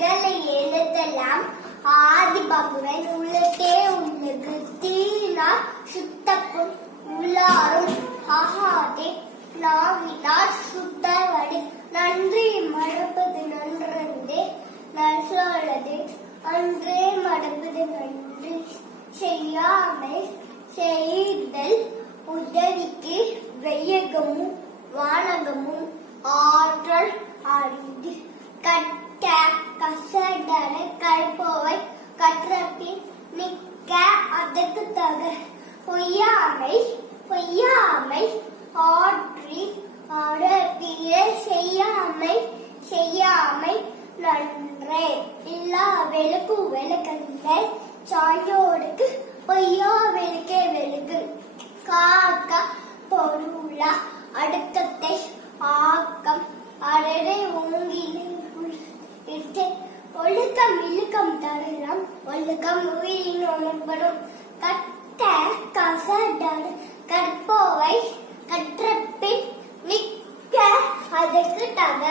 முதலை எழுதலாம் ஆதி பகுரன் உள்ளே உள்ளது தீனார் சுத்தப்பும் உள்ளாரும் ஆகாதே நாவினார் சுத்தவடி நன்றி மறப்பது நன்றே நல்சொல்லது அன்றே மறப்பது நன்றி செய்யாமல் செய்தல் உதவிக்கு வெய்யகமும் வானகமும் ஆற்றல் அறிந்து கட்ட கசடர கற்போவை கற்றபின் மிக்க அதற்கு தக பொய்யாமை ஆற்றி அடப்பிய செய்யாமை நன்றே இல்லா வெளுக்கு வெளுக்கல்லை சாயோடுக்கு பொய்யா வெளுக்கே வெளுக்கு காக்க பொருளா அடுக்கத்தை ஆக்கம் அடரை ஓங்கிலே ஒழுக்கம் இழுக்கம் தரலாம் ஒழுக்கம் உயிரின் உணர்படும் கட்ட கசடர் கற்போவை கற்றபின் மிக்க அதற்கு தக